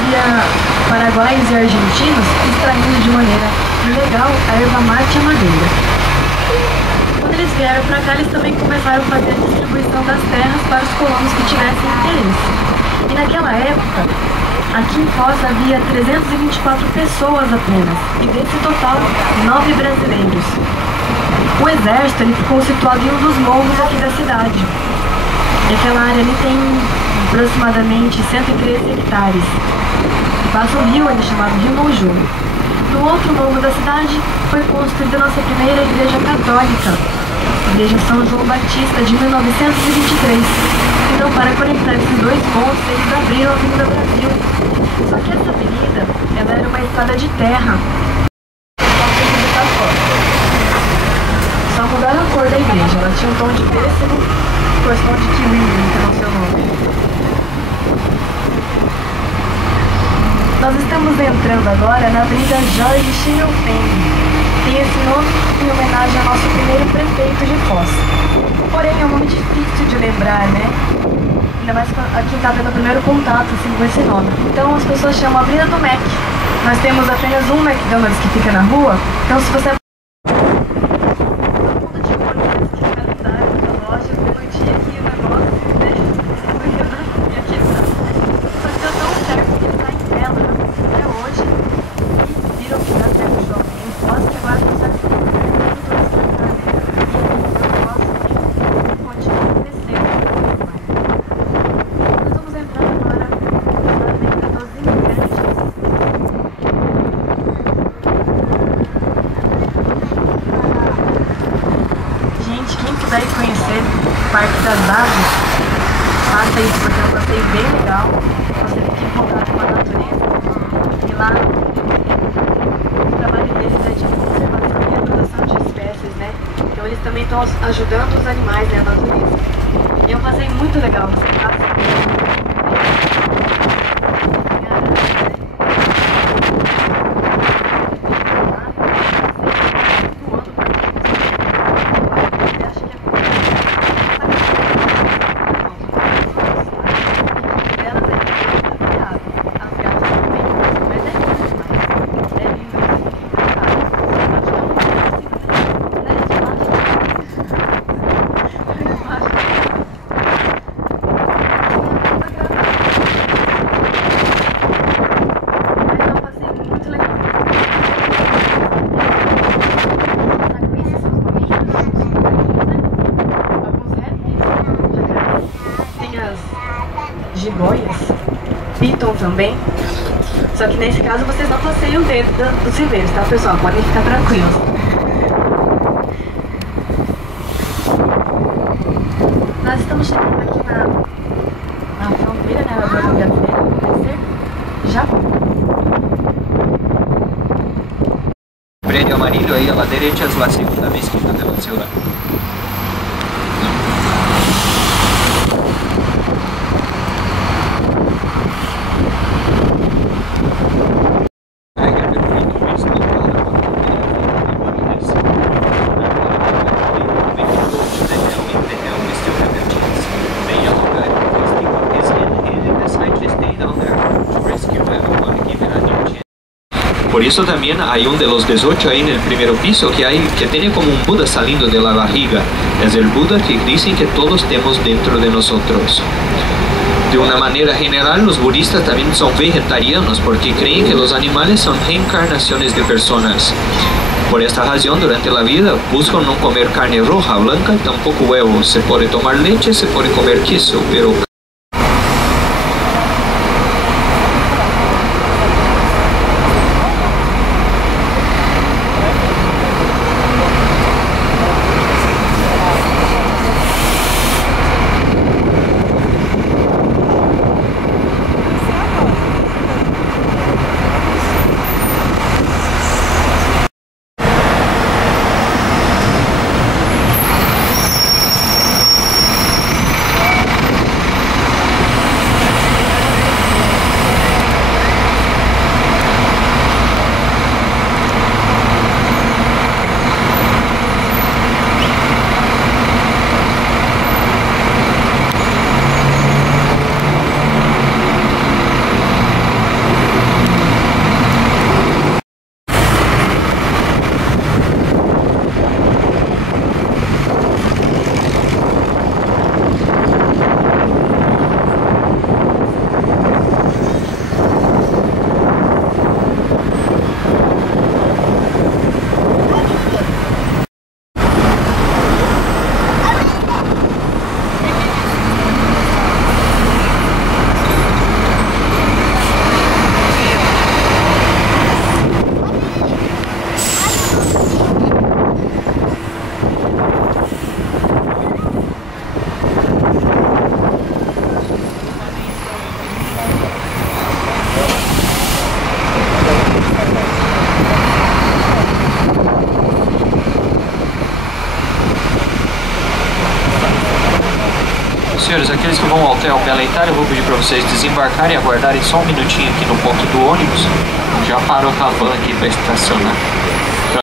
havia paraguaios e argentinos extraindo de maneira ilegal a erva mate e a madeira. Quando eles vieram para cá, eles também começaram a fazer a distribuição das terras para os colonos que tivessem interesse. E naquela época, aqui em Foz havia 324 pessoas apenas, e desse total, 9 brasileiros. O exército ele ficou situado em um dos morros aqui da cidade. E aquela área ali tem aproximadamente 113 hectares. E passa um rio ali chamado Rio Monju. No outro morro da cidade foi construída a nossa primeira igreja católica, a Igreja São João Batista, de 1923. Então, para conectar esses dois pontos, eles abriram a Avenida Brasil. Só que essa avenida, ela era uma estrada de terra. Só mudaram a cor da igreja, ela tinha um tom de pêssego, cor de kiwi, então é o seu nome. Nós estamos entrando agora na Avenida Jorge Schimmelpfennig. Tem esse nome em homenagem ao nosso primeiro prefeito de Foz. Porém, é um nome difícil de lembrar, né? Ainda mais a quem está tendo o primeiro contato assim, com esse nome. Então, as pessoas chamam Avenida do Mac. Nós temos apenas um McDonald's que fica na rua. Então, se você puder conhecer o Parque das Aves, faça isso, porque é um passeio bem legal. Você fica em contato com a natureza. E lá, o trabalho deles é de conservação e reprodução de espécies, né? Então eles também estão ajudando os animais, né, a natureza. E é um passeio muito legal, você passa. Jiboias, piton também. Só que nesse caso vocês não passeiam dentro dos viveiros, tá, pessoal? Podem ficar tranquilos. Nós estamos chegando aqui na fronteira, né? Agora o brasileiro vai ser Japão. Prédio amarillo ahí a la derecha es la segunda mezquita de la ciudad. Por eso también hay un de los 18 ahí en el primer piso que tiene como un Buda saliendo de la barriga. Es el Buda que dicen que todos tenemos dentro de nosotros. De una manera general, los budistas también son vegetarianos porque creen que los animales son reencarnaciones de personas. Por esta razón, durante la vida, buscan no comer carne roja, blanca y tampoco huevos. Se puede tomar leche, se puede comer queso, pero senhores, aqueles que vão ao hotel Bela Itália, eu vou pedir para vocês desembarcarem e aguardarem só um minutinho aqui no ponto do ônibus. Já parou com a van aqui para estacionar.